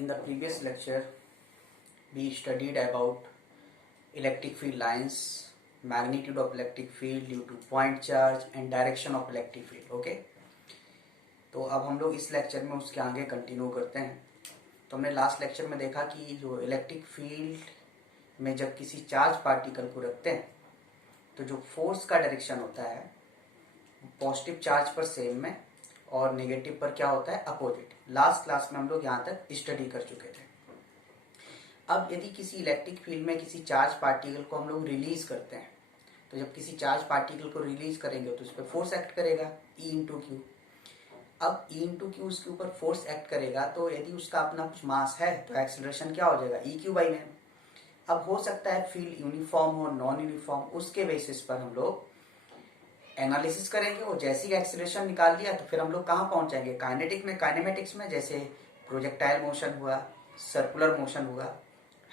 In the previous lecture, we studied about electric field lines, magnitude of electric field due to point charge and direction of electric field. Okay, तो अब हम लोग इस lecture में उसके आगे continue करते हैं. तो हमने लास्ट लेक्चर में देखा कि जो इलेक्ट्रिक फील्ड में जब किसी चार्ज पार्टिकल को रखते हैं तो जो फोर्स का डायरेक्शन होता है पॉजिटिव चार्ज पर सेम में और नेगेटिव पर क्या होता है अपोजिट. लास्ट क्लास में हम लोग यहाँ तक स्टडी कर चुके थे. अब यदि किसी इलेक्ट्रिक फील्ड में किसी चार्ज पार्टिकल को हम लोग रिलीज करते हैं तो जब किसी चार्ज पार्टिकल को रिलीज करेंगे तो उस पर फोर्स एक्ट करेगा E इंटू क्यू. अब E इंटू क्यू उसके ऊपर फोर्स एक्ट करेगा तो यदि उसका अपना कुछ मास है तो एक्सेलरेशन क्या हो जाएगा E क्यू बाई में. अब हो सकता है फील्ड यूनिफॉर्म हो नॉन यूनिफॉर्म, उसके बेसिस पर हम लोग एनालिसिस करेंगे और जैसी एक्सेलरेशन निकाल लिया तो फिर हम लोग कहाँ पहुंच जाएंगे काइनेटिक में काइनेमेटिक्स में. जैसे प्रोजेक्टाइल मोशन हुआ, सर्कुलर मोशन हुआ,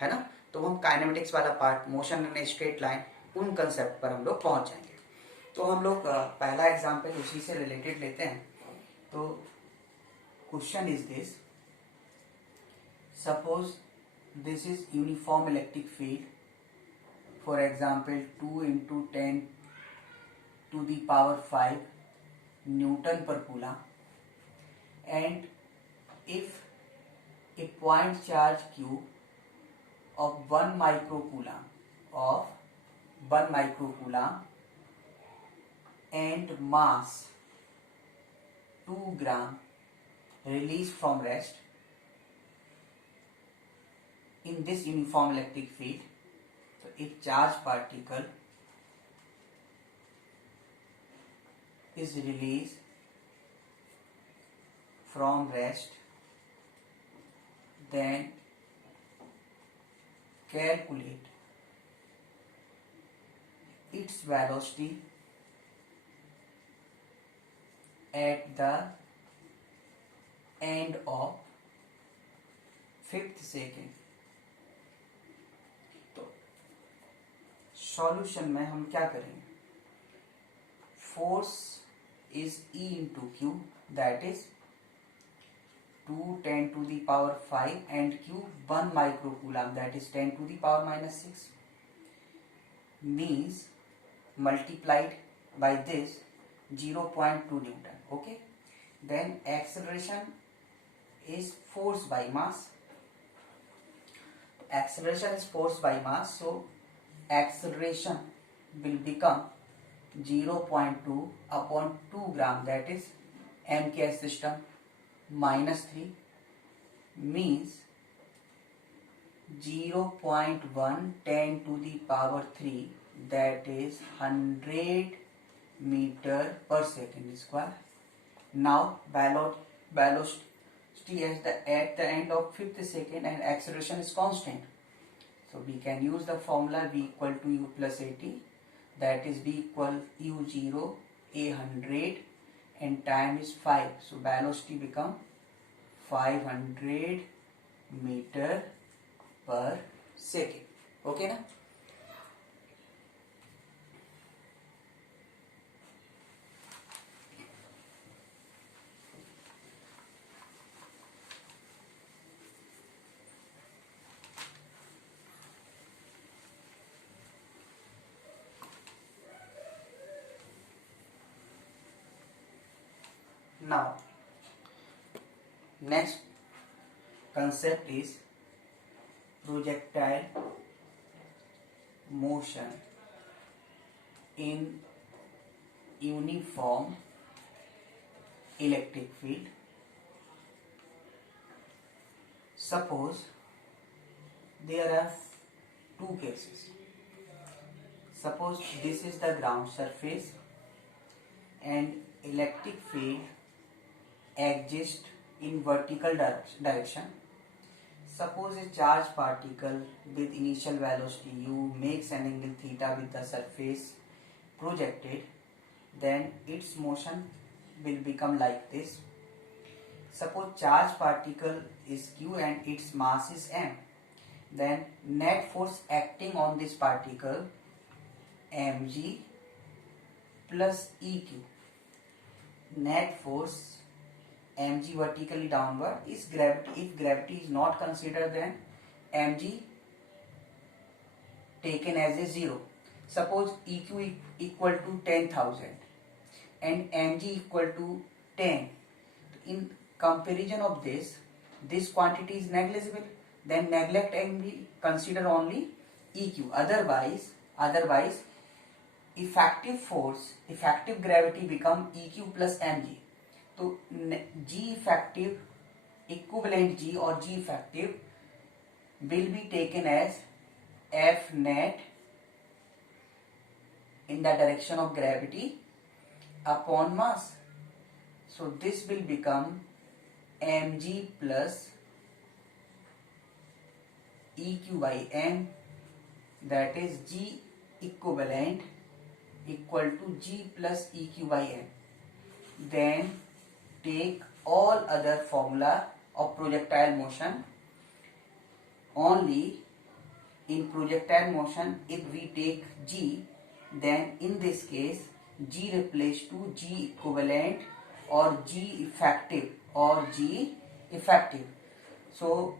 है ना, तो हम काइनेमेटिक्स वाला part motion in straight line उन कंसेप्ट पर हम लोग पहुंच जाएंगे. तो हम लोग पहला एग्जाम्पल उसी से रिलेटेड लेते हैं. तो question is this, suppose this is uniform electric field, for example 2 into 10 to the power 5 Newton per coulomb, and if a point charge q of 1 microcoulomb and mass 2 gram released from rest in this uniform electric field. So if charge particle is released from rest, then calculate its velocity at the end of 5th second. तो solution में हम क्या करेंगे, force is E into Q, that is 2 10 to the power 5 and Q 1 microcoulomb, that is 10 to the power minus 6, means multiplied by this 0.2 Newton. Okay, then acceleration is force by mass. Acceleration is force by mass, so acceleration will become 0.2 upon 2 gram, that is MKS system minus 3, means 0.1 10 to the power 3, that is 100 meter per second square. Now velocity at the end of 5th second and acceleration is constant, so we can use the formula V equal to U plus AT, that is V equal U0 100 and time is 5, so velocity become 500 meter per second. Okay na? Now, next concept is projectile motion in uniform electric field. Suppose there are two cases. Suppose this is the ground surface and electric field exists in vertical direction. Suppose a charged particle with initial velocity u makes an angle theta with the surface projected, then its motion will become like this. Suppose charged particle is q and its mass is m, then net force acting on this particle mg plus eq. Net force mg vertically downward is gravity. If gravity is not considered, then mg taken as a 0. Suppose eq equal to 10,000 and mg equal to 10. In comparison of this quantity is negligible, then neglect mg, consider only eq. Otherwise effective force, effective gravity become eq plus mg. तो g effective, equivalent g or g effective will be taken as F net in the direction of gravity upon mass. So this will become mg plus eq by m, that is g equivalent equal to g plus eq by m. Then take all other formula of projectile motion. Only in projectile motion, if we take g, then in this case g replaced to g equivalent or g effective. So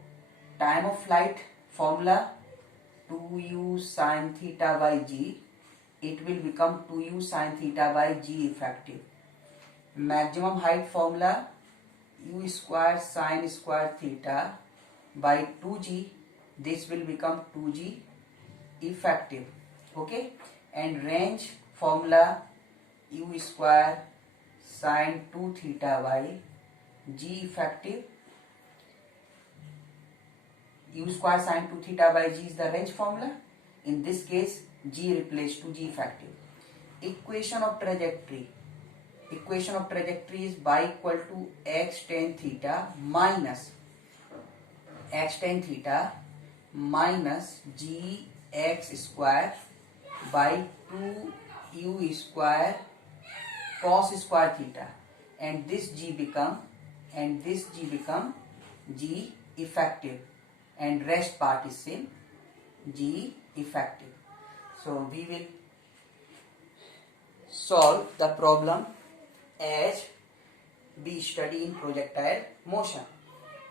time of flight formula 2u sin theta by g, it will become 2u sin theta by g effective. Maximum height formula u square sin square theta by 2g, this will become 2g effective. Okay, and range formula u square sin 2 theta by g effective. U square sin 2 theta by g is the range formula. In this case g replaced to g effective. Equation of trajectory is y equal to x tan theta minus g x square by 2u square cos square theta, and this g become g effective, and rest part is same, g effective. So we will solve the problem as we study in projectile motion.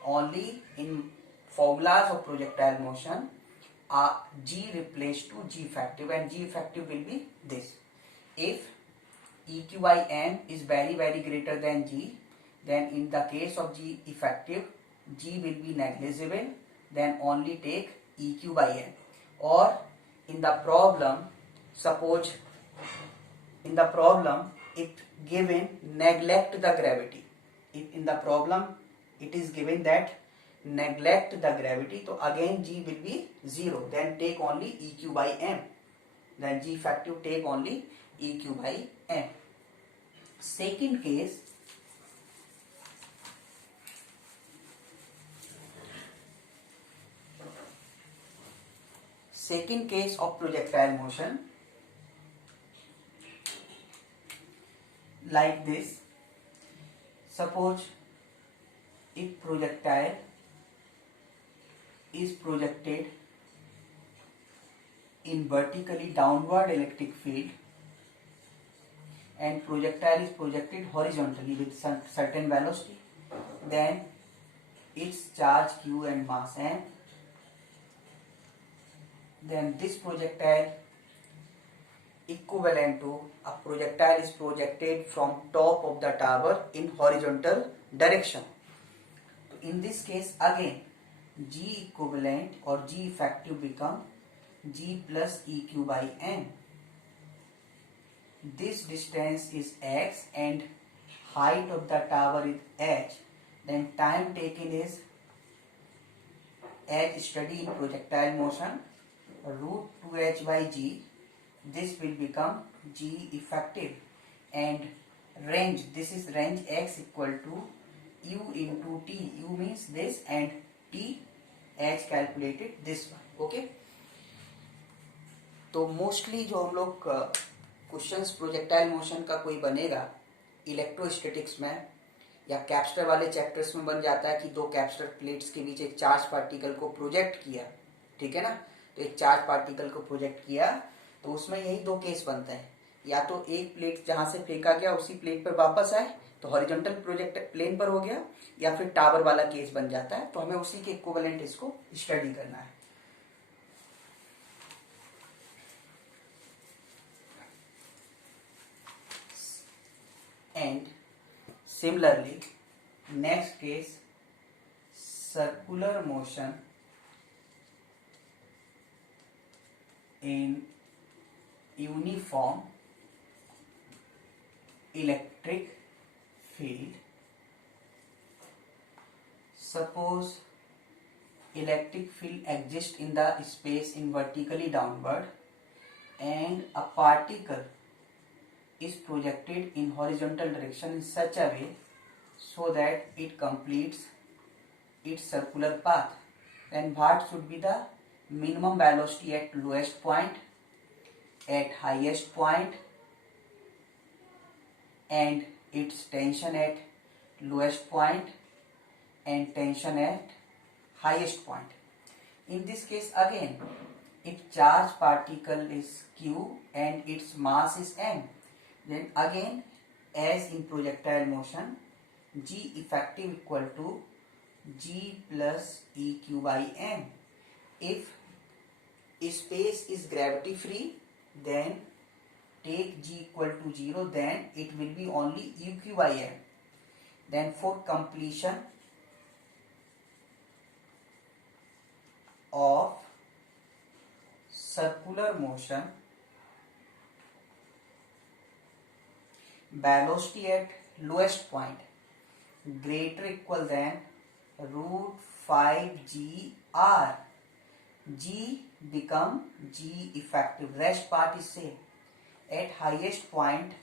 Only in formulas of projectile motion g replaced to g effective, and g effective will be this. If eq by m is very greater than g, then in the case of g effective, g will be negligible, then only take eq by m. Or in the problem, suppose in the problem it given neglect the gravity. If in the problem it is given that neglect the gravity, so again g will be 0, then take only eq by m, then g effective take only eq by m. Second case of projectile motion, like this. Suppose if projectile is projected in vertically downward electric field and projectile is projected horizontally with certain velocity, then its charge q and mass m, then this projectile equivalent to a projectile is projected from top of the tower in horizontal direction. In this case again g equivalent or g effective become g plus eq by m. This distance is x and height of the tower is h, then time taken is, as studied in projectile motion, root 2h by g, this will become g effective, and range, this is range x equal to u into t, u means this and t as calculated this one. Okay, तो mostly जो हम लोग questions projectile motion का कोई बनेगा electrostatics में या कैप्स्टर वाले चैप्टर्स में बन जाता है कि दो कैप्स्टर प्लेट्स के बीच एक चार्ज पार्टिकल को प्रोजेक्ट किया, ठीक है ना, तो एक चार्ज पार्टिकल को प्रोजेक्ट किया तो उसमें यही दो केस बनता है, या तो एक प्लेट जहां से फेंका गया उसी प्लेट पर वापस आए, तो हॉरिजॉन्टल प्रोजेक्ट प्लेन पर हो गया या फिर टावर वाला केस बन जाता है, तो हमें उसी के इक्विवेलेंट इसको स्टडी करना है। And similarly next case, circular motion in uniform electric field. Suppose electric field exists in the space in vertically downward and a particle is projected in horizontal direction in such a way so that it completes its circular path. Then what should be the minimum velocity at lowest point, at highest point, and its tension at lowest point and tension at highest point. In this case again, if charge particle is q and its mass is m, then again as in projectile motion, g effective equal to g plus eq by m. If space is gravity free, then take g equal to 0, then it will be only eq by m. Then for completion of circular motion, velocity at lowest point greater equal than root 5 g r. G become g effective, rest part is same. At highest point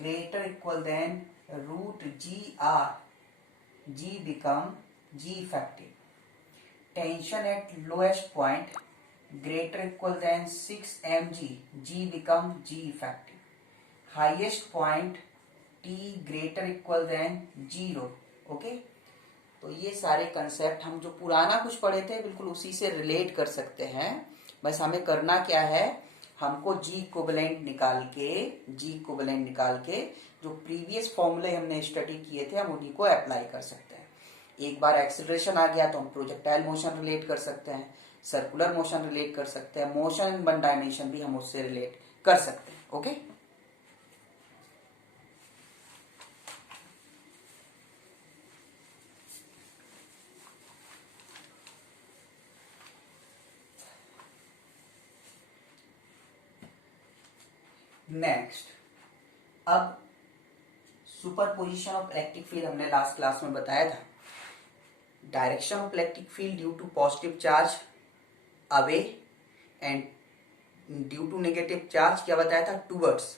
greater equal than root g r, g become g effective. Tension at lowest point greater equal than 6 mg, g become g effective. Highest point t greater equal than 0. Okay, तो ये सारे concept हम जो पुराना कुछ पढ़े थे बिल्कुल उसी से रिलेट कर सकते हैं। बस हमें करना क्या है, हमको जी इक्विवेलेंट निकाल के जो प्रीवियस फॉर्मूले हमने स्टडी किए थे हम उन्हीं को अप्लाई कर सकते हैं। एक बार एक्सीलरेशन आ गया तो हम प्रोजेक्टाइल मोशन रिलेट कर सकते हैं, सर्कुलर मोशन रिलेट कर सकते हैं, मोशन इन वन डायमेंशन भी हम उससे रिलेट कर सकते हैं। ओके, नेक्स्ट, अब सुपरपोजिशन ऑफ इलेक्ट्रिक फील्ड हमने लास्ट क्लास में बताया था। Direction of electric field due to positive charge away and due to negative charge क्या बताया था, टूवर्ड्स।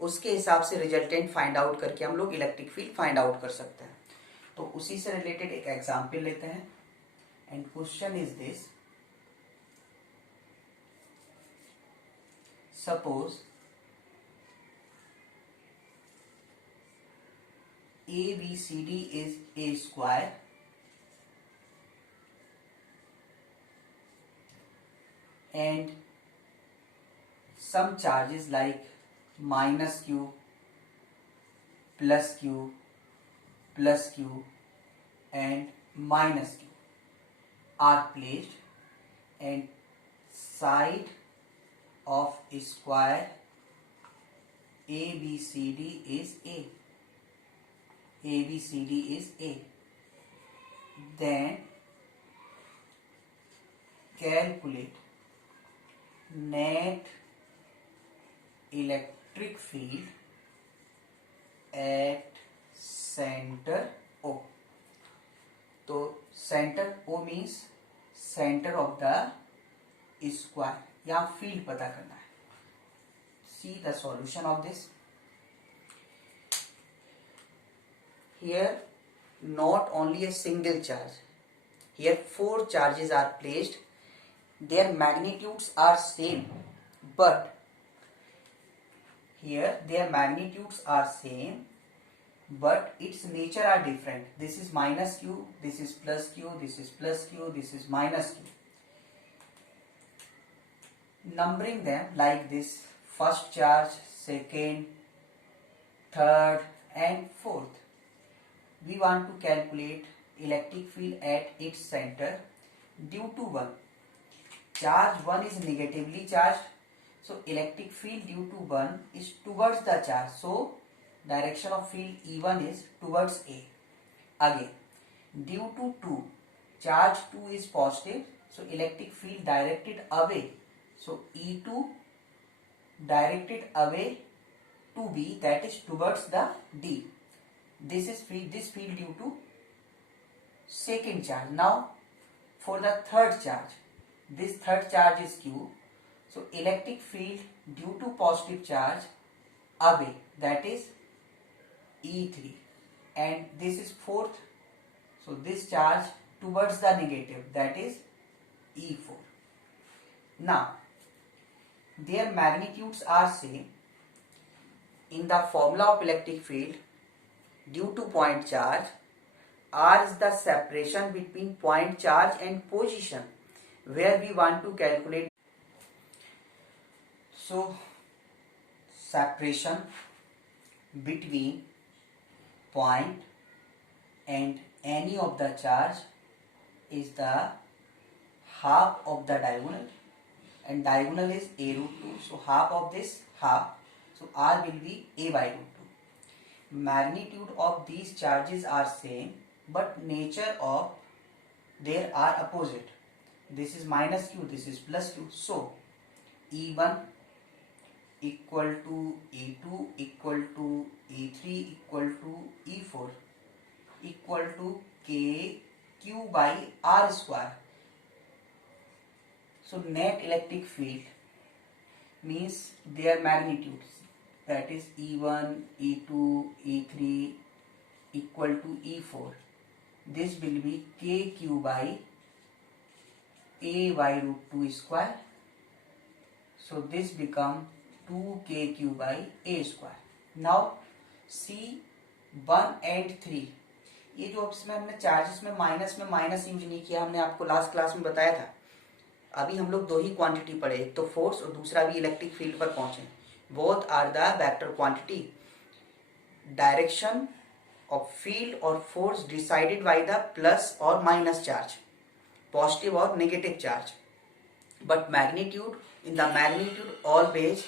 उसके हिसाब से रिजल्टेंट फाइंड आउट करके हम लोग इलेक्ट्रिक फील्ड फाइंड आउट कर सकते हैं। तो उसी से रिलेटेड एक एग्जाम्पल लेते हैं and question is this, suppose ABCD is a square and some charges like minus q, plus q, plus q and minus q are placed and side of a square ABCD is A. ABCD is A. Then calculate net electric field at center O. तो center O means center of the square, यहाँ field पता करना है। See the solution of this. Here not only a single charge, here 4 charges are placed, their magnitudes are same, but here their magnitudes are same but its nature are different. This is minus q, this is plus q, this is plus q, this is minus q. Numbering them like this, first charge, second, third And fourth, we want to calculate electric field at its center due to 1. Charge 1 is negatively charged, so electric field due to 1 is towards the charge, so direction of field E1 is towards A. Again, due to 2, charge 2 is positive, so electric field directed away, so E2 directed away to B, that is towards the D. This field due to second charge. Now for the third charge, this third charge is Q, so electric field due to positive charge away, that is E3, and this is fourth, so this charge towards the negative, that is E4. Now their magnitudes are same. In the formula of electric field due to point charge, R is the separation between point charge and position where we want to calculate. So separation between point and any of the charge is the half of the diagonal, and diagonal is a root 2, so half of this half, so R will be a by root 2. Magnitude of these charges are same, but nature of there are opposite. This is minus Q, this is plus Q, so E1 equal to E2 equal to E3 equal to E4 equal to KQ by R square. So net electric field means their magnitudes, that is E1, E2, E3 equal to E4. This will be KQ by A by root 2 square. So this become 2KQ by A square. Now C 1 and 3, ये जो इसमें हमने charges में minus use नहीं किया, हमने आपको last class में बताया था. अभी हम लोग दो ही क्वांटिटी पढ़े, एक तो फोर्स और दूसरा भी इलेक्ट्रिक फील्ड पर पहुंचे. Both are the vector quantity. Direction of field or force decided by the plus or minus charge, positive or negative charge, but magnitude, in the magnitude always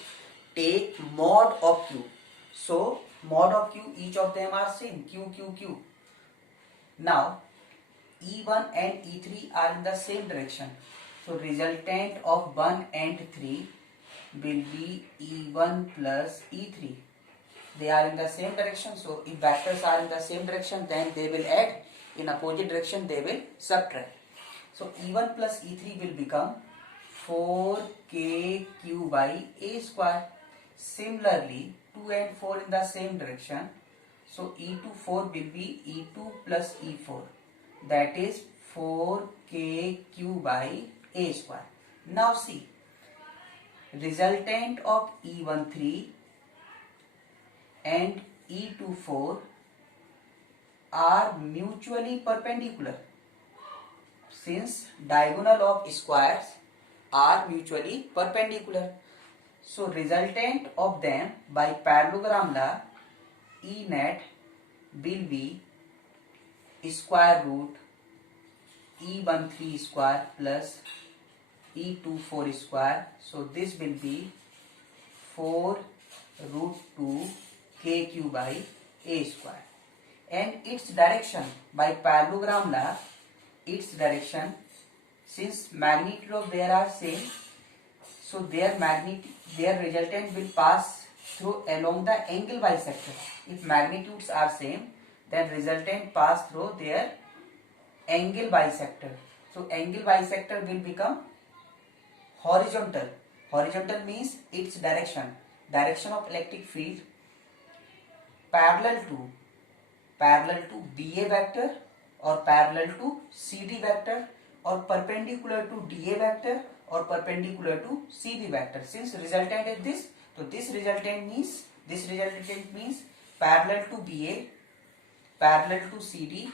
take mod of Q. So mod of Q, each of them are same, Q Q Q. Now E1 and E3 are in the same direction, so resultant of 1 and 3 will be E1 plus E3. They are in the same direction, so if vectors are in the same direction, then they will add, in opposite direction they will subtract. So E1 plus E3 will become 4KQ by A square. Similarly 2 and 4 in the same direction, so E2 4 will be E2 plus E4, that is 4KQ by A square. Now see, resultant of E1 3 and E24 are mutually perpendicular, since diagonal of squares are mutually perpendicular. So resultant of them by parallelogram law, E net will be square root E13 square plus E24 square. So this will be 4 root 2 KQ by A square. And its direction by parallelogram law, its direction, since magnitude of there are same, so their resultant will pass through along the angle bisector. If magnitudes are same, then resultant pass through their angle bisector. So angle bisector will become horizontal. Horizontal means its direction of electric field parallel to BA vector or parallel to CD vector or perpendicular to DA vector or perpendicular to CD vector. Since resultant is this, so this resultant means parallel to BA, parallel to CD.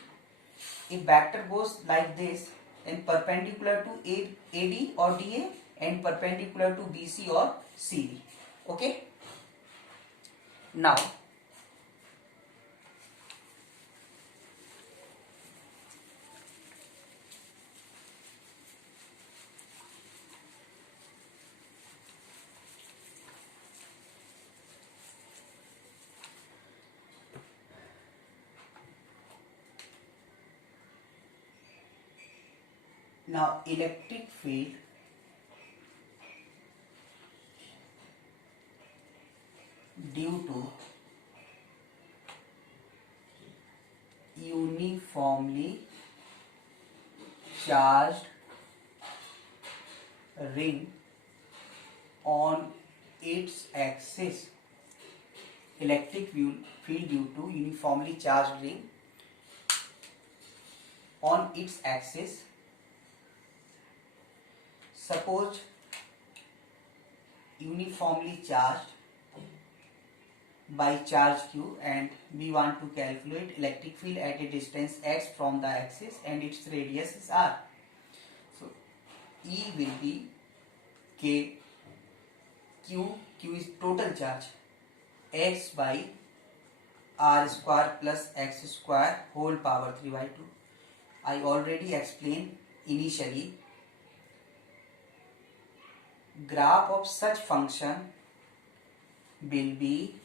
If vector goes like this, then perpendicular to AD or DA and perpendicular to BC or CD. Okay. Now Now electric field due to uniformly charged ring on its axis. Electric field due to uniformly charged ring on its axis. Suppose uniformly charged by charge q, and we want to calculate electric field at a distance x from the axis and its radius is r. So E will be k, q is total charge, x by r square plus x square whole power 3 by 2. I already explained initially. Graph of such function will be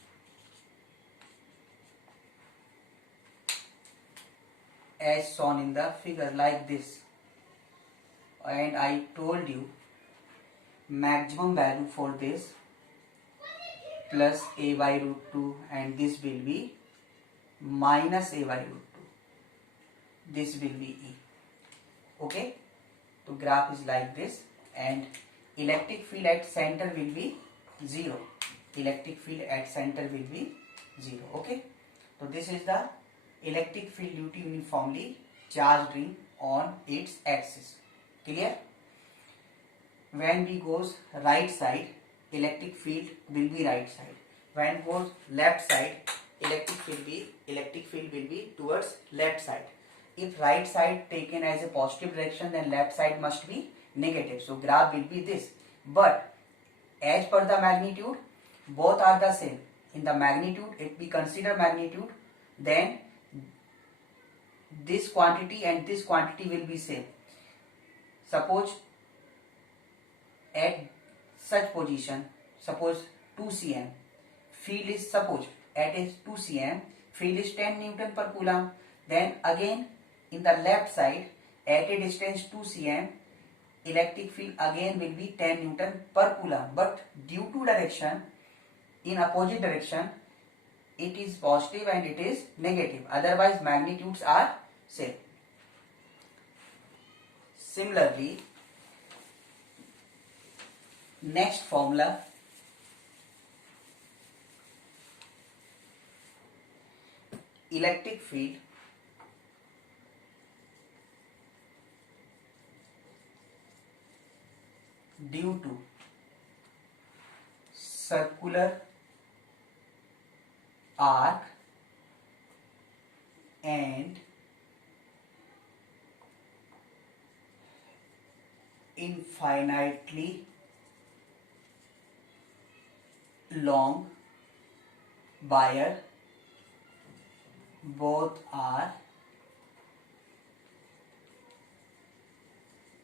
as shown in the figure, like this. And I told you maximum value for this plus a by root 2, and this will be minus a by root 2. This will be E. Okay, so graph is like this, and electric field at center will be 0. Electric field at center will be 0. Okay, so this is the electric field due to uniformly charged ring on its axis. Clear? When we goes right side, electric field will be right side. When goes left side, electric field will be towards left side. If right side taken as a positive direction, then left side must be negative. So graph will be this. But as per the magnitude, both are the same. In the magnitude, if we consider magnitude, then this quantity and this quantity will be same. Suppose at such position, suppose 2 cm, field is suppose at a 2 cm, field is 10 Newton per coulomb. Then again in the left side at a distance 2 cm, electric field again will be 10 Newton per coulomb. But due to direction, in opposite direction, it is positive and it is negative. Otherwise magnitudes are same. Similarly, next formula, electric field due to circular arc and infinitely long wire, both are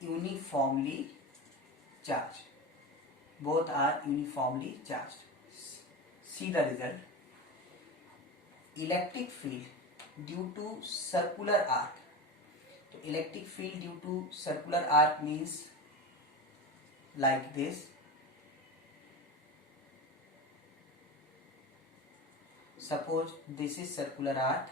uniformly charged. Both are uniformly charged. See the result. Electric field due to circular arc. So electric field due to circular arc means like this. Suppose this is circular arc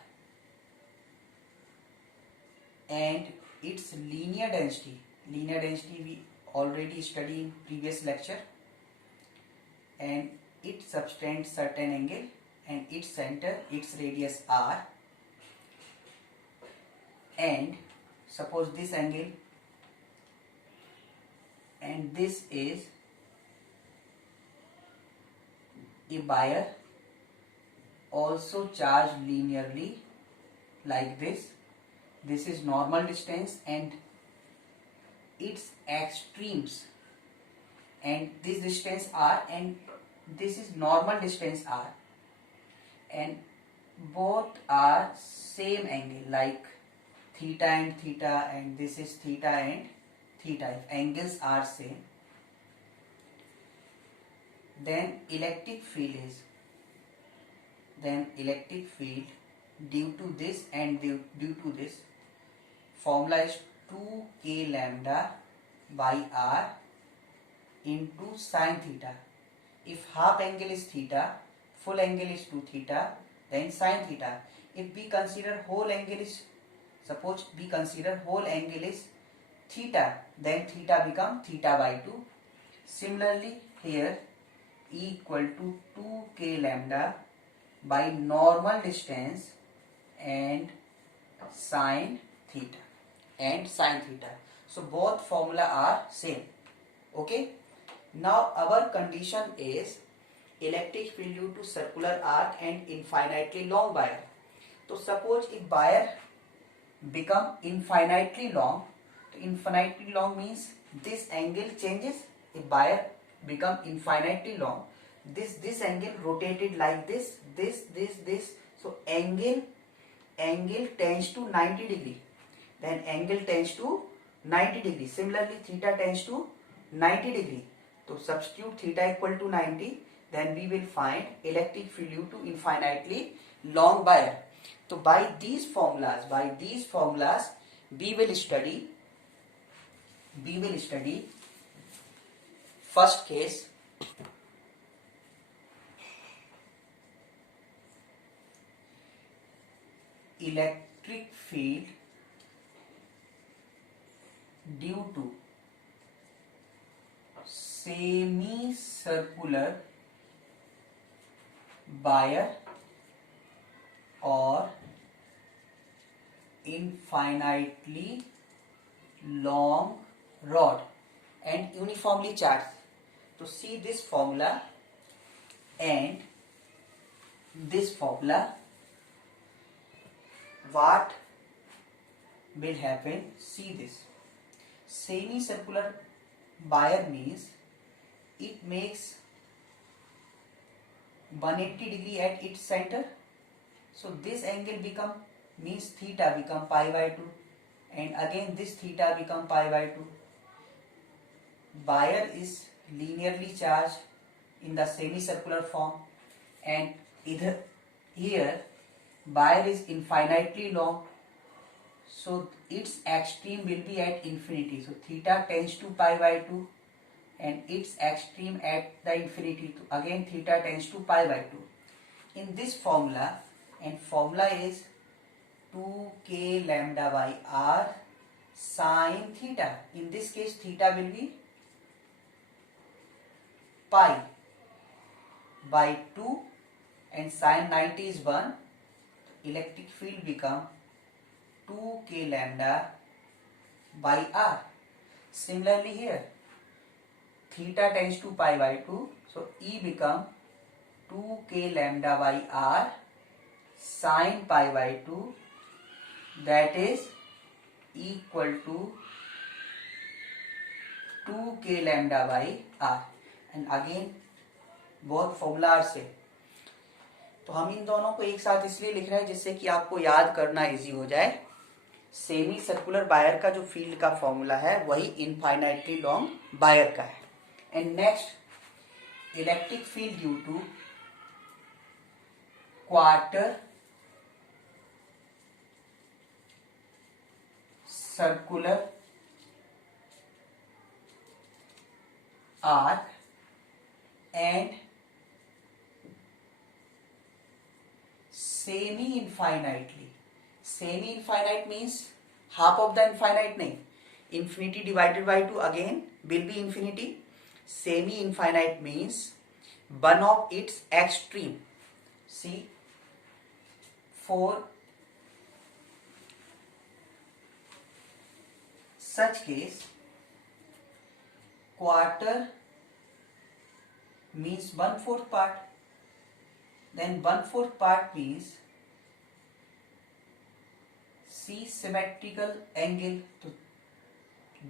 and its linear density. Linear density we already studied in previous lecture, and it subtends certain angle, and its center, its radius r, and suppose this angle, and this is a wire also charged linearly like this. This is normal distance and its extremes, and this distance r, and this is normal distance r, and both are same angle like theta and theta, and this is theta and theta. If angles are same, then electric field due to this and due to this, formula is 2k lambda by r into sine theta. If half angle is theta, full angle is 2 theta, then sine theta. If we consider whole angle is, suppose we consider whole angle is theta, then theta become theta by 2. Similarly here E equal to 2k lambda by normal distance and sine theta So both formula are same. Okay. Now our condition is electric field due to circular arc and infinitely long wire. So suppose if wire become infinitely long means this angle changes. If wire become infinitely long, this angle rotated like this. So angle tends to 90 degree. Then angle tends to 90 degree. Similarly, theta tends to 90 degree. So substitute theta equal to 90. Then we will find electric field due to infinitely long wire. So by these formulas, we will study first case, electric field due to semicircular wire or infinitely long rod and uniformly charged. To see this formula and this formula, what will happen? See this. Semicircular wire means it makes 180 degree at its center. So this angle means theta become pi by 2, and again this theta become pi by 2. Wire is linearly charged in the semicircular form, and here wire is infinitely long, so its extreme will be at infinity. So theta tends to pi by 2 and its extreme at the infinity. Again theta tends to pi by 2. In this formula, and formula is 2k lambda by r sine theta. In this case theta will be pi by 2 and sine 90 is 1. Electric field become 2k lambda by r. Similarly here theta tends to pi by 2, so E become 2k lambda by r sine pi by 2, that is equal to 2k lambda by r. And again both formula are same. तो हम इन दोनों को एक साथ इसलिए लिख रहे हैं जिससे कि आपको याद करना इजी हो जाए. सेमी सर्कुलर वायर का जो फील्ड का फॉर्मूला है वही इनफाइनाइटली लॉन्ग वायर का है. And next, electric field due to quarter circular arc and semi-infinitely. Semi-infinite means half of the infinite nahi. Infinity divided by 2 again will be infinity. Semi-infinite means one of its extreme. See, for such case, quarter means 1/4 part. Then 1/4 part means see symmetrical angle. So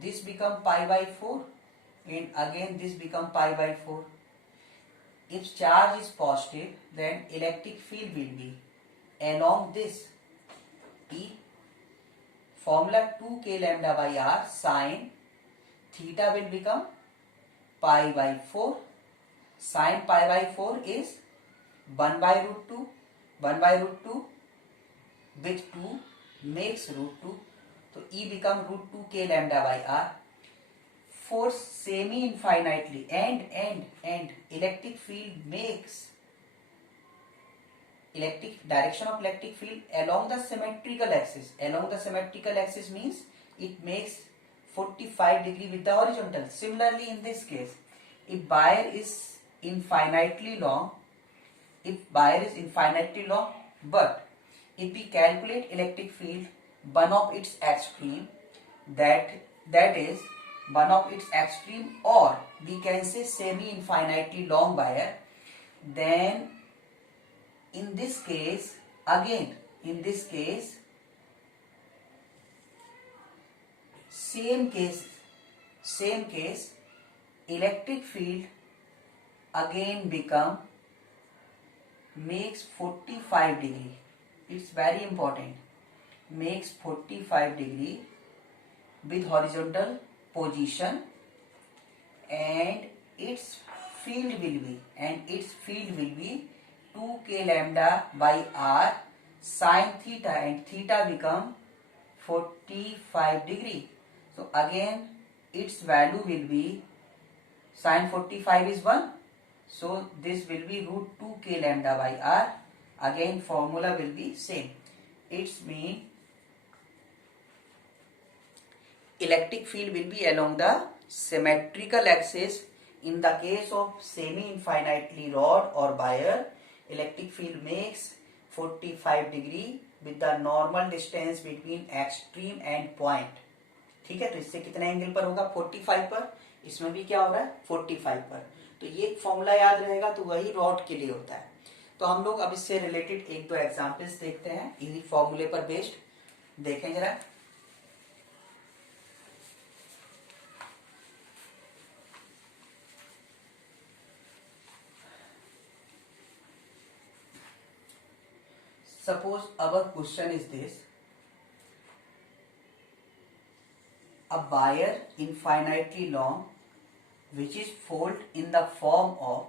this become pi by 4 and again this become pi by 4. If charge is positive, then electric field will be along this E. Formula 2k lambda by r sine theta will become pi by 4. Sine pi by 4 is 1 by root 2. 1 by root 2 with 2 makes root 2. तो तो E become root 2k lambda by r. For semi infinitely and electric field makes direction of electric field along the symmetrical axis. Along the symmetrical axis means it makes 45 degree with the horizontal. Similarly, in this case, if wire is infinitely long, but if we calculate electric field, one of its extreme, that is one of its extreme, or we can say semi infinitely long wire, then in this case, same case, electric field again makes 45 degree. It's very important. Makes 45 degree with horizontal position, and its field will be 2k lambda by r sin theta, and theta become 45 degree. So again its value will be, sin 45 is 1, so this will be root 2k lambda by r. Again formula will be same. It's mean electric field will be along the symmetrical axis. In the case of semi-infinitely rod or wire, electric field makes 45 degree with the normal distance between extreme and point. ठीक है, तो इससे कितने angle पर होगा? 45 पर. इसमें भी क्या हो रहा है? 45 पर. तो ये फॉर्मूला याद रहेगा, तो वही रॉड के लिए होता है. तो हम लोग अब इससे रिलेटेड एक दो एग्जांपल्स देखते हैं, इसी फॉर्मूले पर बेस्ड. देखें जरा. Suppose our question is this: a wire infinitely long which is folded in the form of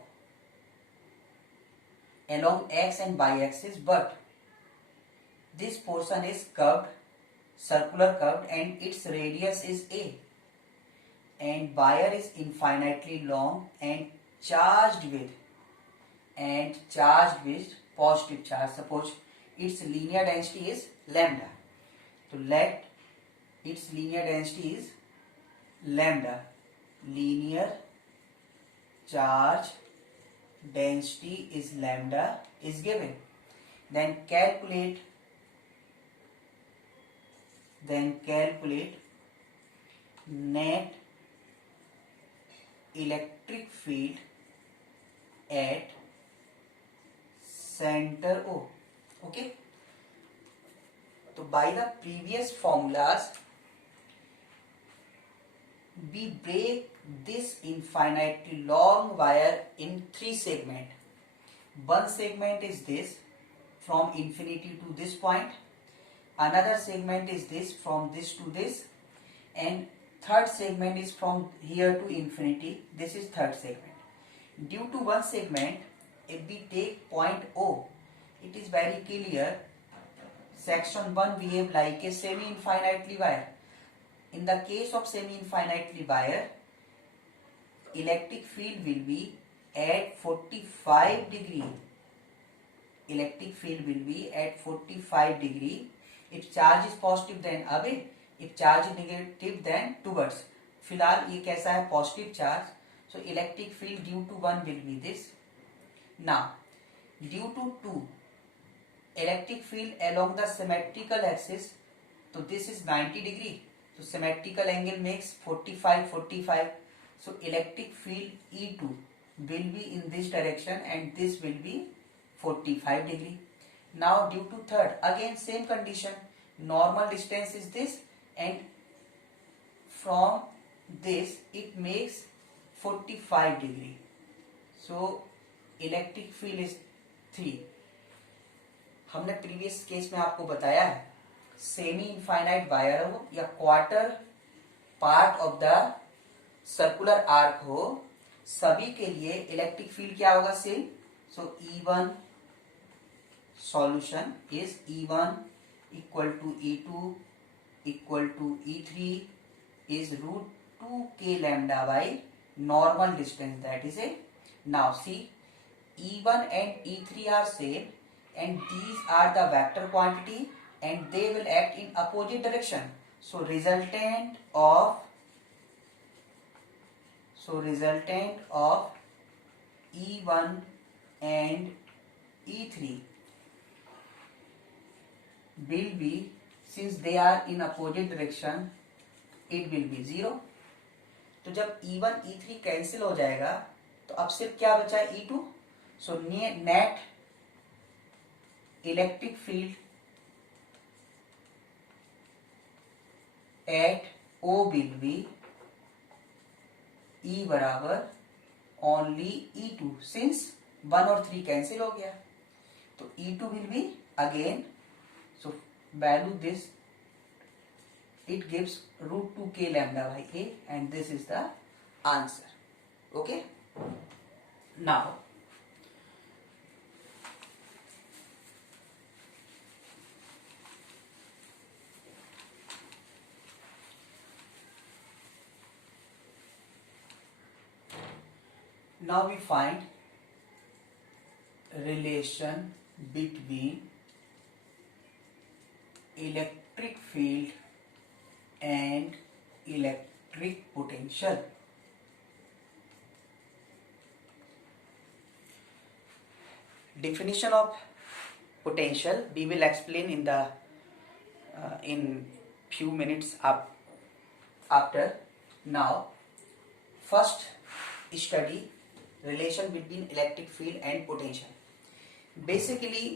along x and y axis, but this portion is curved, circular curved, and its radius is a, and wire is infinitely long and charged with positive charge. Suppose its linear density is lambda. So let its linear density is lambda. Linear charge density is lambda is given. Then calculate net electric field at center O. Okay. So by the previous formulas, we break this infinitely long wire in 3 segments. One segment is this, from infinity to this point. Another segment is this, from this to this. And third segment is from here to infinity. This is third segment. Due to one segment, if we take point O, it is very clear. Section 1 behave like a semi-infinitely wire. In the case of semi-infinitely wire, electric field will be at 45 degree. Electric field will be at 45 degree. If charge is positive, then away. If charge is negative, then towards. फिलहाल ये कैसा है? Positive charge. So electric field due to 1 will be this. Now, due to 2, electric field along the symmetrical axis, so this is 90 degree. So symmetrical angle makes 45. So electric field E2 will be in this direction, and this will be 45 degree. Now due to third, again same condition. Normal distance is this, and from this it makes 45 degree. So electric field is 3. हमने previous case में आपको बताया है, semi infinite wire हो या quarter part of the circular arc हो, सभी के लिए इलेक्ट्रिक फील्ड क्या होगा? Same. So E1 solution is E1 equal to E2 equal to E3 is root 2k lambda by normal distance, that is a. Now see, E1 and E3 are same and these are the vector quantity and they will act in opposite direction. So resultant of E1 and E3 will be, since they are in opposite direction, it will be 0. तो जब E1 E3 cancel हो जाएगा तो अब सिर्फ क्या बचा है, E2. So net electric field eight O will be E बराबर ओनली E2, सिंस 1 और 3 कैंसिल हो गया. तो E2 will be again, so value this, it gives root 2k lambda by A and this is the answer. Okay, now we find relation between electric field and electric potential. Definition of potential we will explain in the in few minutes after. Now first study relation between electric field and potential. Basically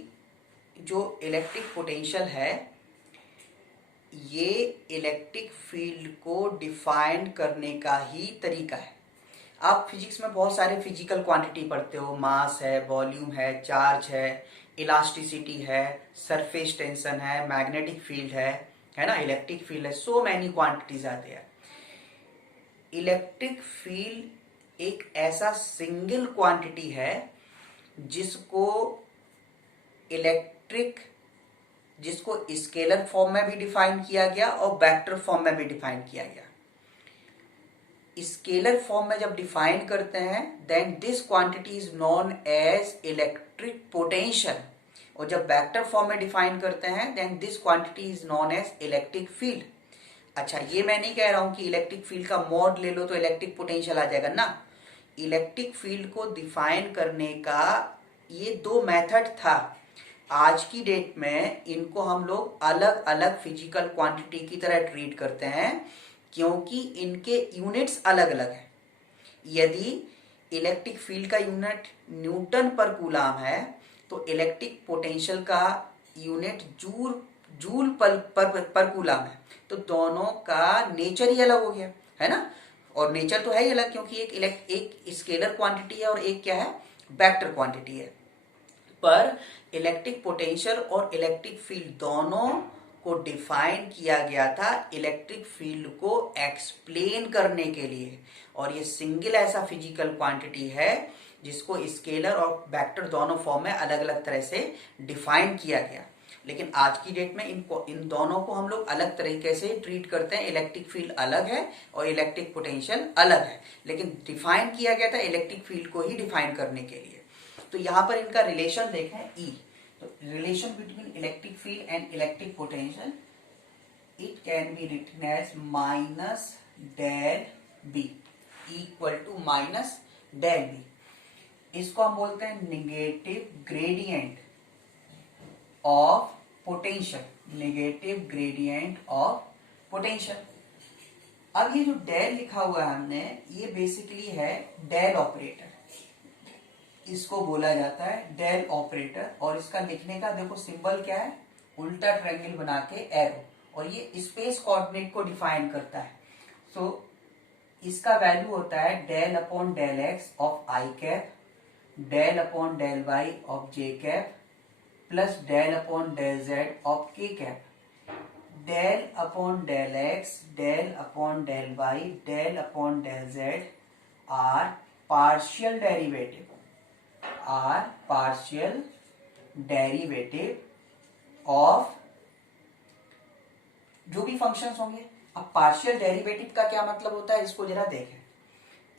जो electric potential है ये electric field को define करने का ही तरीका है. आप physics में बहुत सारे फिजिकल क्वांटिटी पढ़ते हो, मास है, वॉल्यूम है, चार्ज है, इलास्टिसिटी है, सरफेस टेंशन है, मैग्नेटिक फील्ड है ना, इलेक्ट्रिक फील्ड है, सो मैनी क्वांटिटीज आते हैं. इलेक्ट्रिक फील्ड एक ऐसा सिंगल क्वांटिटी है जिसको स्केलर फॉर्म में भी डिफाइन किया गया और वेक्टर फॉर्म में भी डिफाइन किया गया. स्केलर फॉर्म में जब डिफाइन करते हैं then this quantity is known as electric potential, और जब वेक्टर फॉर्म में डिफाइन करते हैं then this quantity is known as electric field. अच्छा, ये मैं नहीं कह रहा हूं कि इलेक्ट्रिक फील्ड का मॉड ले लो तो इलेक्ट्रिक पोटेंशियल आ जाएगा ना. इलेक्ट्रिक फील्ड को डिफाइन करने का ये दो मेथड था. आज की डेट में इनको हम लोग अलग अलग फिजिकल क्वांटिटी की तरह ट्रीट करते हैं क्योंकि इनके यूनिट्स अलग अलग हैं. यदि इलेक्ट्रिक फील्ड का यूनिट न्यूटन पर कूलाम है तो इलेक्ट्रिक पोटेंशियल का यूनिट जूल पर कूलाम है. तो दोनों का नेचर ही अलग हो गया है ना, और नेचर तो है ही अलग क्योंकि एक स्केलर क्वांटिटी है और एक क्या है, वेक्टर क्वांटिटी है. पर इलेक्ट्रिक पोटेंशियल और इलेक्ट्रिक फील्ड दोनों को डिफाइन किया गया था इलेक्ट्रिक फील्ड को एक्सप्लेन करने के लिए, और ये सिंगल ऐसा फिजिकल क्वांटिटी है जिसको स्केलर और वेक्टर दोनों फॉर्म में अलग अलग तरह से डिफाइन किया गया. लेकिन आज की डेट में इन दोनों को हम लोग अलग तरीके से ट्रीट करते हैं. इलेक्ट्रिक फील्ड अलग है और इलेक्ट्रिक पोटेंशियल अलग है, लेकिन डिफाइन किया गया था इलेक्ट्रिक फील्ड को ही डिफाइन करने के लिए. तो यहाँ पर इनका रिलेशन देखें E. तो relation between electric field and electric potential, it can be written as minus del V equal to minus del V. इसको हम बोलते हैं negative gradient of potential. Negative gradient of potential. अब ये जो डेल लिखा हुआ है हमने, ये बेसिकली है डेल ऑपरेटर. इसको बोला जाता है डेल ऑपरेटर, और इसका लिखने का देखो सिंबल क्या है, उल्टा ट्रायंगल बना के एरो, और ये स्पेस कोऑर्डिनेट को डिफाइन करता है. सो इसका वैल्यू होता है del upon del x of i cap, del upon del y of j cap, plus del upon del z of k cap. Del upon del x, del upon del y, del upon del z are partial derivative of जो भी functions होंगे। अब partial derivative का क्या मतलब होता है, इसको जरा देखें।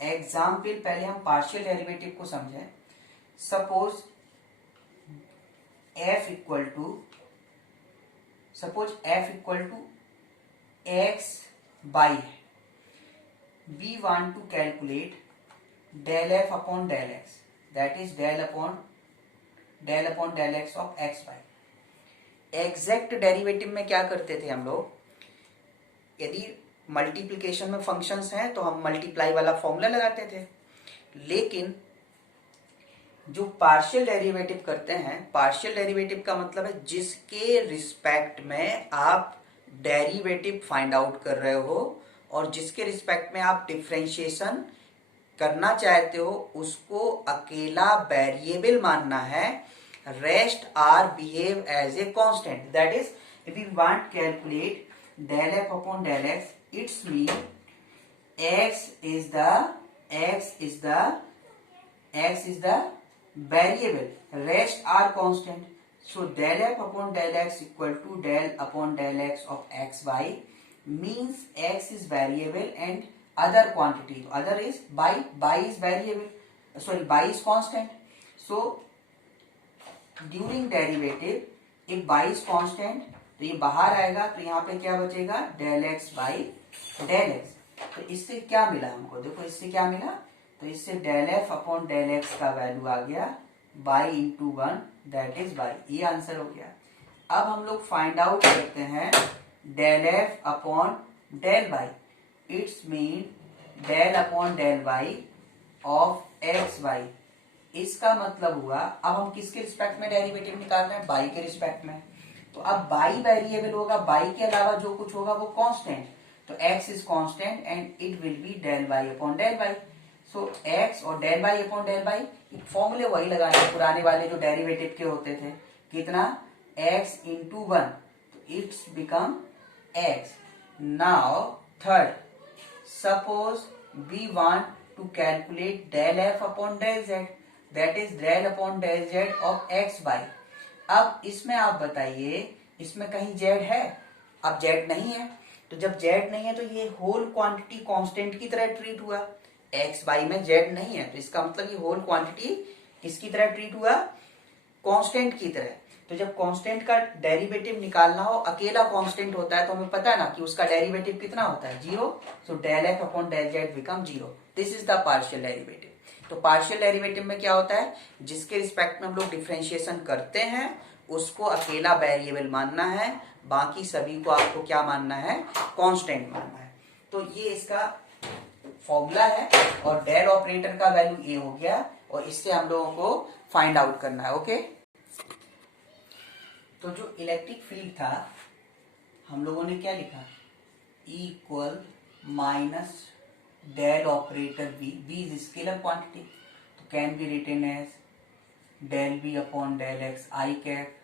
एग्जाम्पल, पहले हम पार्शियल डेरिवेटिव को समझें। Suppose f equal to x y है, we want to calculate del f upon del x, that is del upon del x of x y। Exact derivative में क्या करते थे हम लोग, यदि मल्टीप्लिकेशन में फंक्शंस हैं तो हम मल्टीप्लाई वाला फॉर्मूला लगाते थे। लेकिन जो पार्शियल डेरिवेटिव करते हैं, पार्शियल डेरिवेटिव का मतलब है जिसके रिस्पेक्ट में आप डेरिवेटिव फाइंड आउट कर रहे हो और जिसके रिस्पेक्ट में आप डिफरेंशिएशन करना चाहते हो, उसको अकेला वेरिएबल मानना है। Rest are behave as a constant. That is if you want calculate del f upon del x, it's mean x is the variable, rest are constant, so del f upon del x equal to del upon del x of x y, means x is variable and other quantity, other is by is variable, sorry, by is constant। so during derivative if by is constant तो ये बाहर आएगा, तो यहाँ पे क्या बचेगा, del x by del x. तो इससे क्या मिला हमको, देखो इससे क्या मिला, तो इससे del f upon del x का वैल्यू आ गया y into 1, that is y. ये आंसर हो गया। अब हम लोग फाइंड आउट करते हैं del f upon del y. It's mean del upon del y of x y. इसका मतलब हुआ, अब हम किसके रिस्पेक्ट में डेरिवेटिव निकाल रहे हैं, बाई के रिस्पेक्ट में। तो अब बाई वेरिएबल होगा, बाई के अलावा जो कुछ होगा वो कांस्टेंट। तो x is constant and it will be del y upon del y. So x और del y upon del y, फॉर्मूले वही लगाने पुराने वाले जो डेरिवेटिव के होते थे। कितना, x इंटू 1, तो it's become x। Now third, suppose we want to calculate del f upon del z, that is del upon del z of x y. अब इसमें आप बताइए, इसमें कहीं z है, अब z नहीं है। तो जब z नहीं है तो ये होल क्वांटिटी कांस्टेंट की तरह ट्रीट हुआ। x बाई में z नहीं है, तो इसका मतलब ये होल क्वांटिटी किसकी तरह ट्रीट हुआ, कांस्टेंट की तरह। तो जब कांस्टेंट का डेरिवेटिव निकालना हो, अकेला कांस्टेंट होता है तो हमें पता है ना कि उसका डेरिवेटिव कितना होता है, 0। So del f upon del z become 0। This is the partial derivative. तो पार्शियल डेरिवेटिव में क्या होता है, जिसके रिस्पेक्ट में हम लोग डिफरेंशिएशन करते हैं उसको अकेला वेरिएबल मानना है, बाकी सभी को आपको क्या मानना है, कांस्टेंट मानना है। तो ये इसका फॉर्मूला है और डेल ऑपरेटर का वैल्यू ए हो गया और इससे हम लोगों को फाइंड आउट करना है। ओके, तो जो इलेक्ट्रिक फील्ड था हम लोगों ने क्या लिखा, E equal minus del operator b, b is scalar quantity, तो can be written as del B upon del x i cap,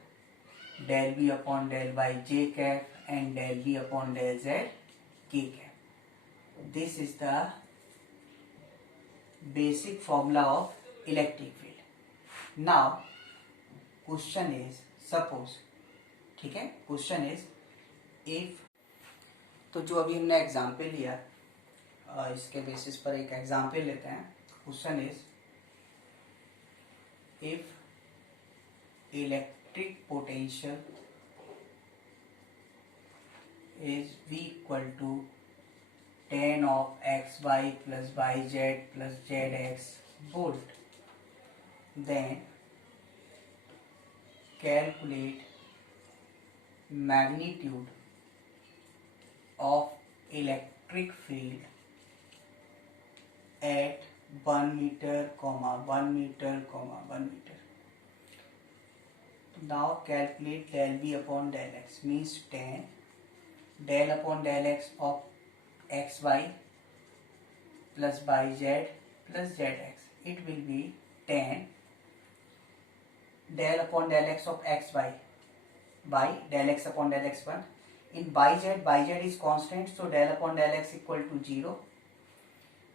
del B upon del y j cap and del B upon del z k cap. This is the basic formula of electric field. Now question is, suppose, ठीक है, question is if, तो जो अभी हमने example लिया इसके basis पर एक एग्जाम्पल लेते हैं। Question is if electric potential is V equal to tan of xy plus yz plus zx volt, then calculate magnitude of electric field at 1 meter, 1 meter, 1 meter. Now calculate del V upon del x, means tan del upon del x of xy plus yz plus zx. It will be tan del upon del x of xy by del x upon del x1. In yz is constant, so del upon del x equal to 0.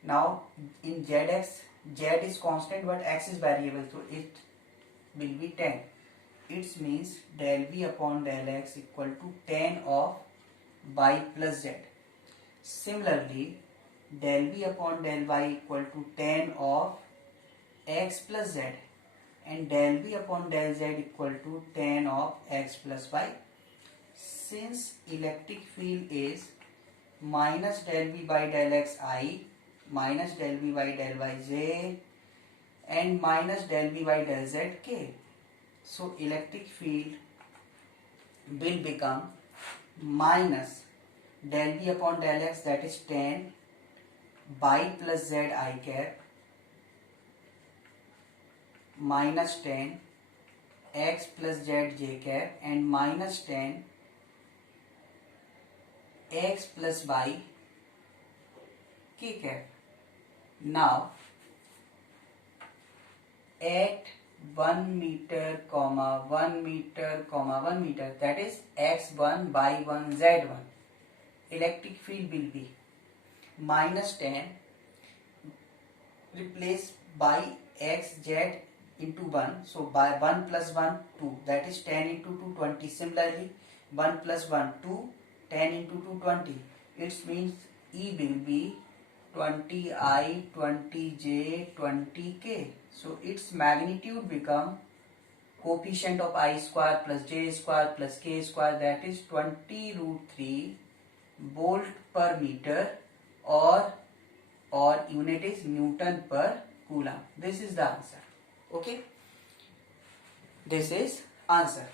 Now in zx, z is constant but x is variable, so it will be tan. It means del v upon del x equal to tan of y plus z. Similarly, del v upon del y equal to tan of x plus z and del v upon del z equal to tan of x plus y. Since electric field is minus del v by del x I minus del v by del y j and minus del v by del z k, so electric field will become minus del v upon del x, that is tan y plus z I cap minus tan x plus z j cap and minus tan x plus y k cap. Now at 1 meter comma 1 meter comma 1 meter, that is x1 y1 z1, electric field will be minus tan replaced by x z into 1, so by 1 plus 1 2, that is 10 into 2 20. Similarly 1 plus 1 2, 10 into 2 20. It means E will be 20I 20J 20K. So its magnitude become coefficient of I square plus J square plus K square, that is 20 root 3 volt per meter, or unit is Newton per Coulomb. This is the answer. Okay, this is answer.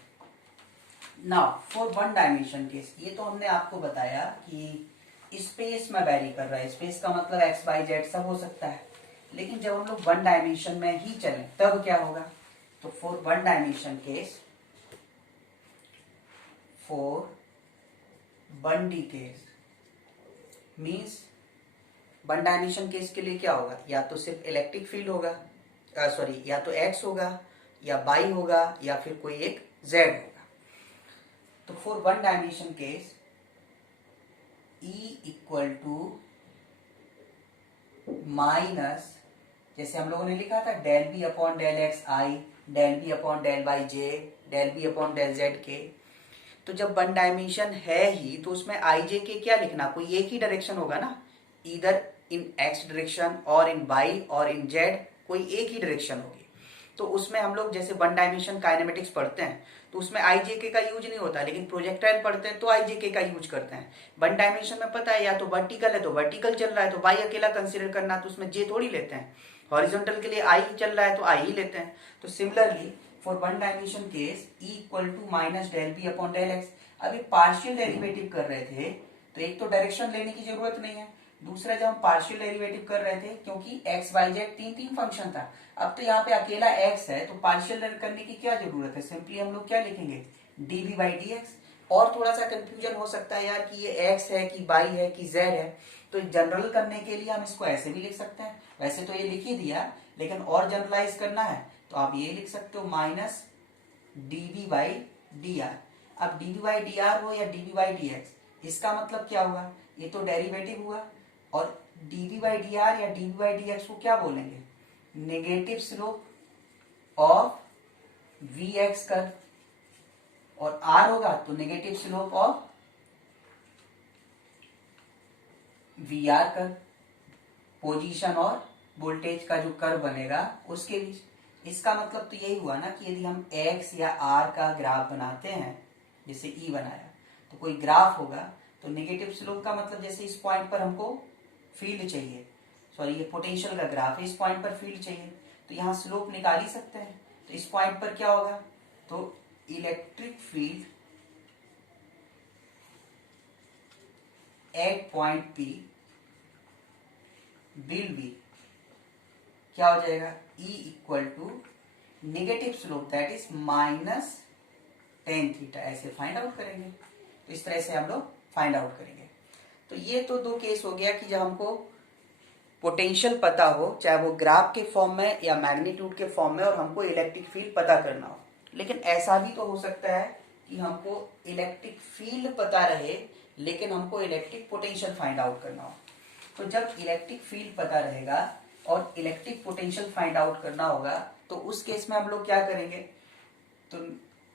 Now for one dimension case, ये तो हमने आपको बताया कि space में very कर रहा है, स्पेस का मतलब एक्स वाई जेड सब हो सकता है, लेकिन जब हम लोग वन डायमेंशन में ही चलें तब क्या होगा? तो for one dimension case, for 1D case means one dimension case के लिए क्या होगा? या तो सिर्फ इलेक्ट्रिक फील्ड होगा, सॉरी या तो एक्स होगा या वाई होगा या फिर कोई एक जेड होगा. तो for one dimension case E equal to minus, जैसे हम लोगों ने लिखा था del B upon del x i, del B upon del y j, del B upon del z k. तो जब वन डायमेंशन है ही तो उसमें आई जे के क्या लिखना? कोई एक ही डायरेक्शन होगा ना, इधर इन एक्स डायरेक्शन और इन वाई और इन जेड, कोई एक ही डायरेक्शन होगी. तो उसमें हम लोग जैसे वन डायमेंशन काइनेमेटिक्स पढ़ते हैं तो उसमें आई जे के का यूज नहीं होता, लेकिन प्रोजेक्टाइल पढ़ते हैं तो आई जे के का यूज करते हैं. वन डायमेंशन में पता है या तो वर्टिकल है तो वर्टिकल चल रहा है तो वाई अकेला कंसिडर करना, तो उसमें जे थोड़ी लेते हैं. हॉरिजॉन्टल के लिए आई चल रहा है तो आई ही लेते हैं. तो similarly for one dimension case E equal to minus del B upon del x. अभी पार्शियल डेरिवेटिव कर रहे थे तो एक तो डायरेक्शन लेने की जरूरत नहीं है, दूसरा जब हम पार्शियल डेरिवेटिव कर रहे थे क्योंकि एक्स वाई जेड तीन फंक्शन था, अब तो यहाँ पे अकेला एक्स है तो पार्शियल करने की क्या जरूरत है? सिंपली हम लोग क्या लिखेंगे? Dv by d x. और थोड़ा सा कंफ्यूजन हो सकता है यार कि ये एक्स है कि वाई है कि जेड है, तो जनरल करने के लिए हम इसको ऐसे भी लिख सकते हैं. वैसे तो ये लिख ही दिया, लेकिन और जनरलाइज करना है तो आप ये लिख सकते हो minus dv by d r. अब डीवी बाई डी आर हो या डीवी बाई डी एक्स, इसका मतलब क्या हुआ? ये तो डेरिवेटिव हुआ, और डीवी बाई डी आर या डीवी बाई डी एक्स को क्या बोलेंगे? Negative slope of V x curve, और आर होगा तो negative slope of V r curve. Position और वोल्टेज का जो कर्व बनेगा उसके बीच. इसका मतलब तो यही हुआ ना कि यदि हम एक्स या आर का ग्राफ बनाते हैं, जैसे ई बनाया तो कोई ग्राफ होगा, तो नेगेटिव स्लोप का मतलब जैसे इस पॉइंट पर हमको फील्ड चाहिए, सॉरी ये पोटेंशियल का ग्राफ है, इस पॉइंट पर फील्ड चाहिए तो यहाँ स्लोप निकाल ही सकते हैं. तो इस पॉइंट पर क्या होगा? तो electric field at point P will be क्या हो जाएगा? E equal to negative slope that is minus ten theta. ऐसे फाइंड आउट करेंगे, तो इस तरह से हम लोग फाइंड आउट करेंगे. तो ये तो दो केस हो गया कि जब हमको पोटेंशियल पता हो, चाहे वो ग्राफ के फॉर्म में या मैग्नीट्यूड के फॉर्म में, और हमको इलेक्ट्रिक फील्ड पता करना हो. लेकिन ऐसा भी तो हो सकता है कि हमको इलेक्ट्रिक फील्ड पता रहे लेकिन हमको इलेक्ट्रिक पोटेंशियल फाइंड आउट करना हो. तो जब इलेक्ट्रिक फील्ड पता रहेगा और इलेक्ट्रिक पोटेंशियल फाइंड आउट करना होगा तो उस केस में हम लोग क्या करेंगे? तो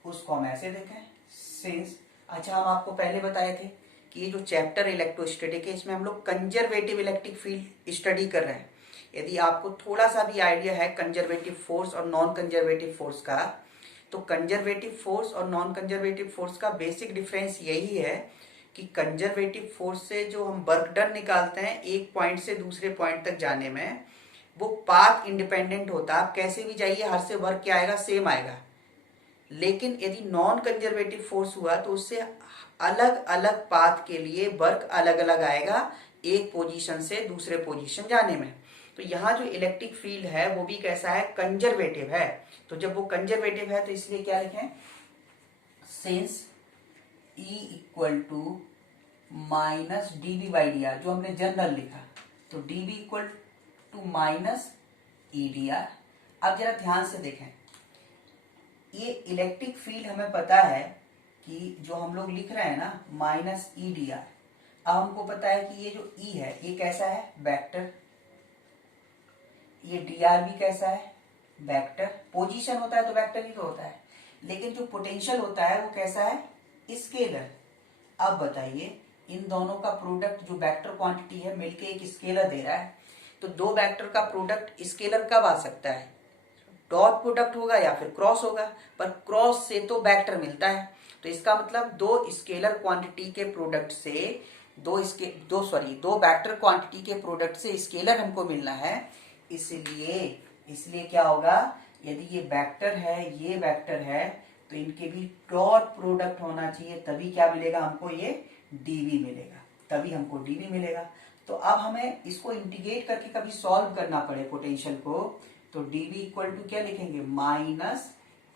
उसको हम ऐसे देखें, सिंस, अच्छा हम आपको पहले बताए थे कि ये जो चैप्टर इलेक्ट्रोस्टैटिक है इसमें हम लोग कंजर्वेटिव इलेक्ट्रिक फील्ड स्टडी कर रहे हैं। यदि आपको थोड़ा सा भी आइडिया है कंजर्वेटिव फोर्स और नॉन कंजर्वेटिव फोर्स का, तो कंजर्वेटिव फोर्स और नॉन कंजर्वेटिव फोर्स का बेसिक डिफरेंस यही है कि कंजर्वेटिव फोर्स से जो हम वर्क डन निकालते हैं एक पॉइंट से दूसरे पॉइंट तक जाने में, वो पाथ इंडिपेंडेंट होता है। आप कैसे भी जाइए हर से वर्क क्या आएगा, सेम आएगा। लेकिन यदि नॉन कंजर्वेटिव फोर्स हुआ तो उससे अलग अलग पाथ के लिए वर्क अलग अलग आएगा एक पोजीशन से दूसरे पोजीशन जाने में। तो यहाँ जो इलेक्ट्रिक फील्ड है वो भी कैसा है, कंजर्वेटिव है। तो जब वो कंजर्वेटिव है तो इसलिए क्या लिखें, since E equal to minus dv by d r, जो हमने जनरल लिखा, तो dv equal to minus E d r. अब जरा ध्यान से देखें, ये इलेक्ट्रिक फील्ड हमें पता है कि जो हम लोग लिख रहे हैं ना माइनस ई डी आर, अब हमको पता है कि ये जो E है ये कैसा है, वेक्टर, ये डी आर भी कैसा है, वेक्टर। पोजीशन होता है तो वेक्टर ही तो होता है, लेकिन जो पोटेंशियल होता है वो कैसा है, स्केलर। अब बताइए इन दोनों का प्रोडक्ट जो वेक्टर क्वांटिटी है मिलके एक स्केलर दे रहा है, तो दो वेक्टर का प्रोडक्ट स्केलर कब आ सकता है, डॉट प्रोडक्ट होगा या फिर क्रॉस होगा, पर क्रॉस से तो वेक्टर मिलता है। तो इसका मतलब दो स्केलर क्वांटिटी के प्रोडक्ट से दो वेक्टर क्वांटिटी के प्रोडक्ट से स्केलर हमको मिलना है। इसलिए क्या होगा, यदि ये वेक्टर है ये वेक्टर है तो इनके भी डॉट प्रोडक्ट होना चाहिए, तभी क्या मिलेगा हमको, ये डीवी मिलेगा, तभी हमको डीवी मिलेगा। तो अब हमें इसको इंटीग्रेट करके कभी सॉल्व करना पड़े पोटेंशियल को, तो dv इक्वल टू क्या लिखेंगे, minus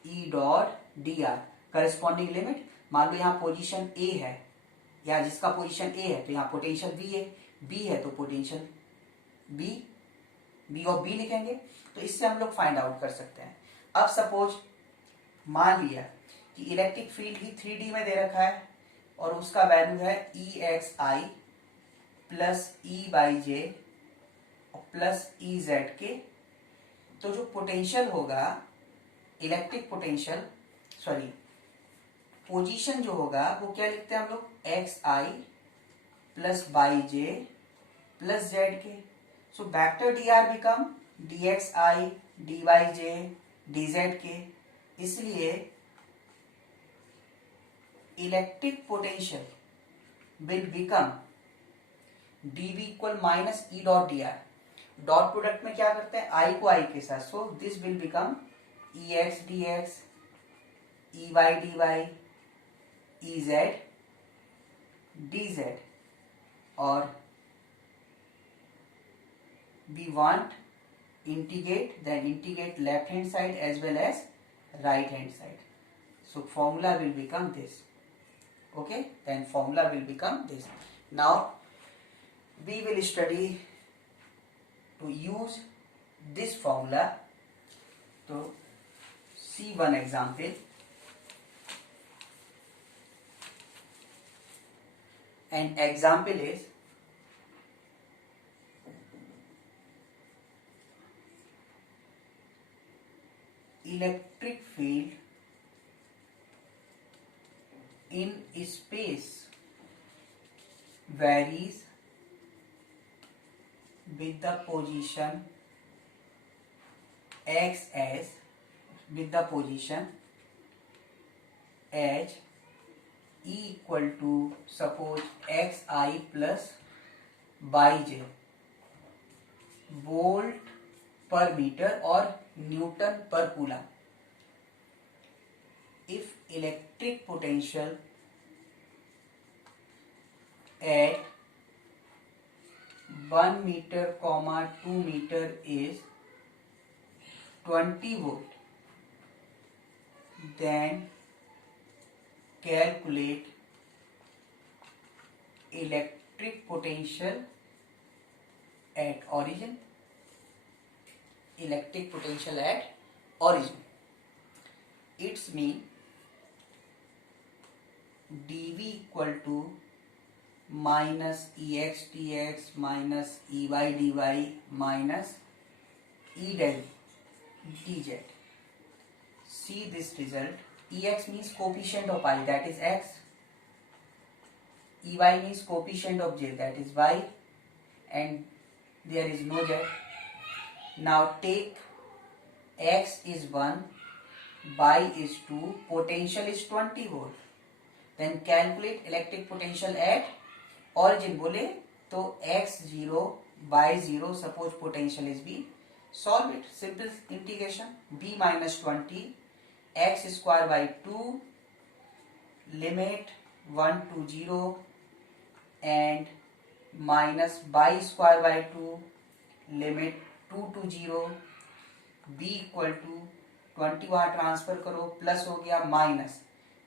e dot d are, corresponding limit. मान लो यहाँ पोजीशन A है या जिसका पोजीशन A है तो यहाँ पोटेंशियल B है, B है तो पोटेंशियल B और B लिखेंगे। तो इससे हम लोग फाइंड आउट कर सकते हैं। अब सपोज मान लिया कि इलेक्ट्रिक फील्ड ही 3D में दे रखा है और उसका वैल्यू है EXI plus E by j plus EZ के, तो जो पोटेंशियल होगा इलेक्ट्रिक पोटेंशियल पोजीशन जो होगा वो क्या लिखते हैं हम लोग, XI plus y j plus z k. So vector d r become DXI d y j d z k. इसलिए electric potential will become dv equal minus e dot d r, dot product में क्या करते हैं, i को i के साथ, so this will become EX dx EY dy EZ dz, और we want integrate, then integrate left hand side as well as right hand side, so formula will become this. Okay, then formula will become this. Now we will study to use this formula. So see one example. An example is electric field in space varies with the position x as, with the position as E equal to suppose xi plus by j volt per meter or Newton per coulomb. If electric potential at 1 meter, 2 meter is 20 volt, then calculate electric potential at origin. Electric potential at origin. It's mean dv equal to minus EX dx minus EY dy minus E del dz. See this result. Ex means coefficient of I, that is x. EY means coefficient of J, that is Y, and there is no Z. Now take X is 1, Y is 2, potential is 20 volt. Then calculate electric potential at origin. बोले तो X0, Y0, suppose potential is B. Solve it, simple integration. B minus 20, X square by 2, limit 1 to 0, and minus Y square by 2, limit 2 to 0, B equal to 20 वहां transfer करो, plus हो गया minus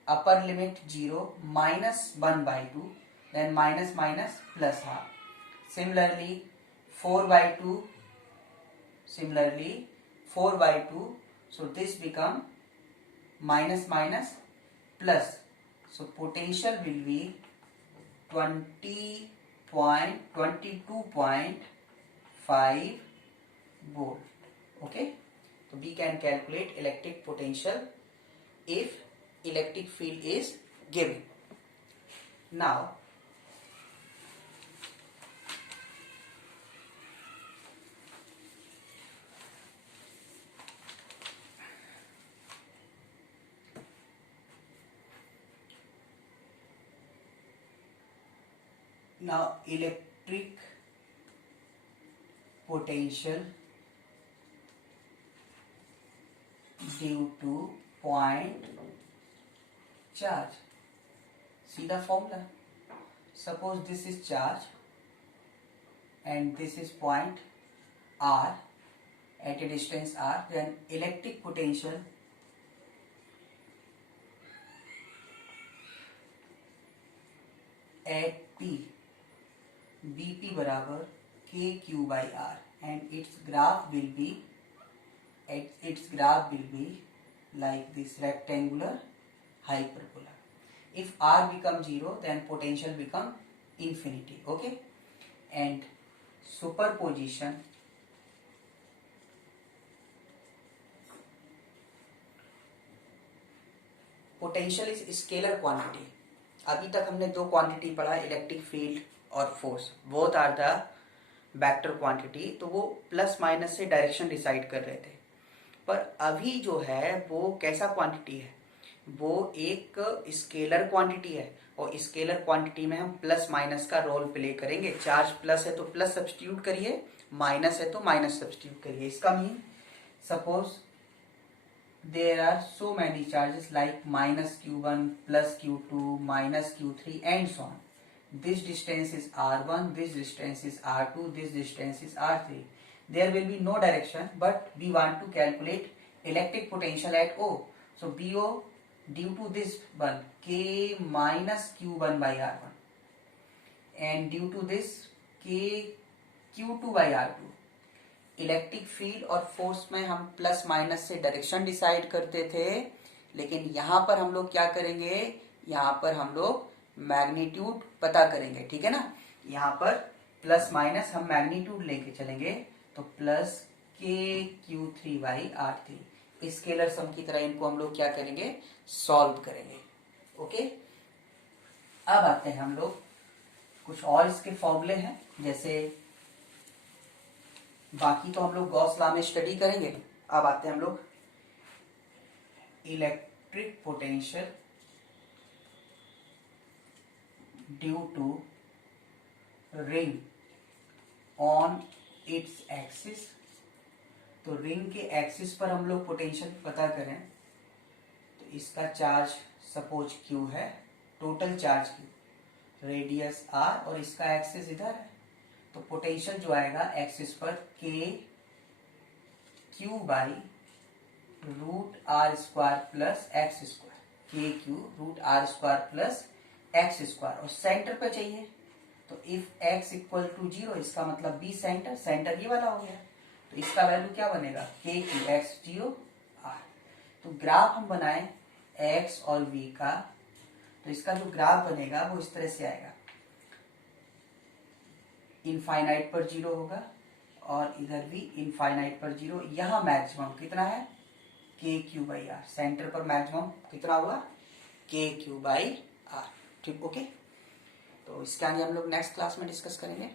upper limit 0 minus 1 by 2, then minus minus plus half. Similarly 4 by 2, so this become minus minus plus, so potential will be 22.5 volt. Okay, so we can calculate electric potential if electric field is given. Now electric potential due to point charge. See the formula. Suppose this is charge and this is point R at a distance R, then electric potential at P, Bp बराबर KQ by R, and its graph will be like this rectangular hyperbola. If R becomes 0, then potential become infinity. Okay, and superposition potential is scalar quantity. अभी तक हमने दो quantity पढ़ा, electric field और force. Both are the vector quantity, तो वो plus minus से direction decide कर रहे थे. पर अभी जो है वो कैसा क्वांटिटी है, वो एक स्केलर क्वांटिटी है, और स्केलर क्वांटिटी में हम प्लस माइनस का रोल प्ले करेंगे. चार्ज प्लस है तो प्लस सब्स्टिट्यूट करिए, माइनस है तो माइनस सब्स्टिट्यूट करिए. इसका mean suppose there are so many charges like minus q1 plus q2 minus q3 and so on. This distance is r1, this distance is r2, this distance is r3. There will be no direction, but we want to calculate electric potential at O. So BO due to this one k minus q1 by r1, and due to this k q2 by r2. Electric field और force में हम plus minus से direction decide करते थे, लेकिन यहाँ पर हम लोग क्या करेंगे, यहाँ पर हम लोग मैग्नीट्यूड पता करेंगे. ठीक है ना, यहाँ पर प्लस माइनस हम मैग्नीट्यूड लेके चलेंगे, तो प्लस के Q3 बाई R3 स्केलर सम की तरह इनको हम लोग क्या करेंगे, सॉल्व करेंगे. ओके, अब आते हैं हम लोग कुछ और इसके फॉर्मूले हैं. जैसे बाकी तो हम लोग गॉस लॉ में स्टडी करेंगे. अब आते हैं हम लोग electric potential due to ring on its axis. तो रिंग के एक्सिस पर हम लोग पोटेंशियल पता करें, तो इसका चार्ज सपोज Q है, total charge Q, radius R, और इसका एक्सिस इधर है. तो पोटेंशियल जो आएगा एक्सिस पर k q by root r square plus x square, k q root r square plus x square, और सेंटर पे चाहिए. तो इफ एक्स इक्वल टू 0, इसका मतलब बी सेंटर, सेंटर ये वाला हो गया. तो इसका वैल्यू क्या बनेगा, के क्यू एक्स 0 आर. तो ग्राफ हम बनाए एक्स और वी का, तो इसका जो ग्राफ बनेगा वो इस तरह से आएगा. इनफाइनाइट पर 0 होगा और इधर भी इनफाइनाइट पर 0. यहाँ मैक्सिमम कितना है, के क्यू बाई आर. सेंटर पर मैक्सिमम कितना हुआ, के क्यू बाई आर. ठीक, ओके. तो इसके आगे हम लोग नेक्स्ट क्लास में डिस्कस करेंगे।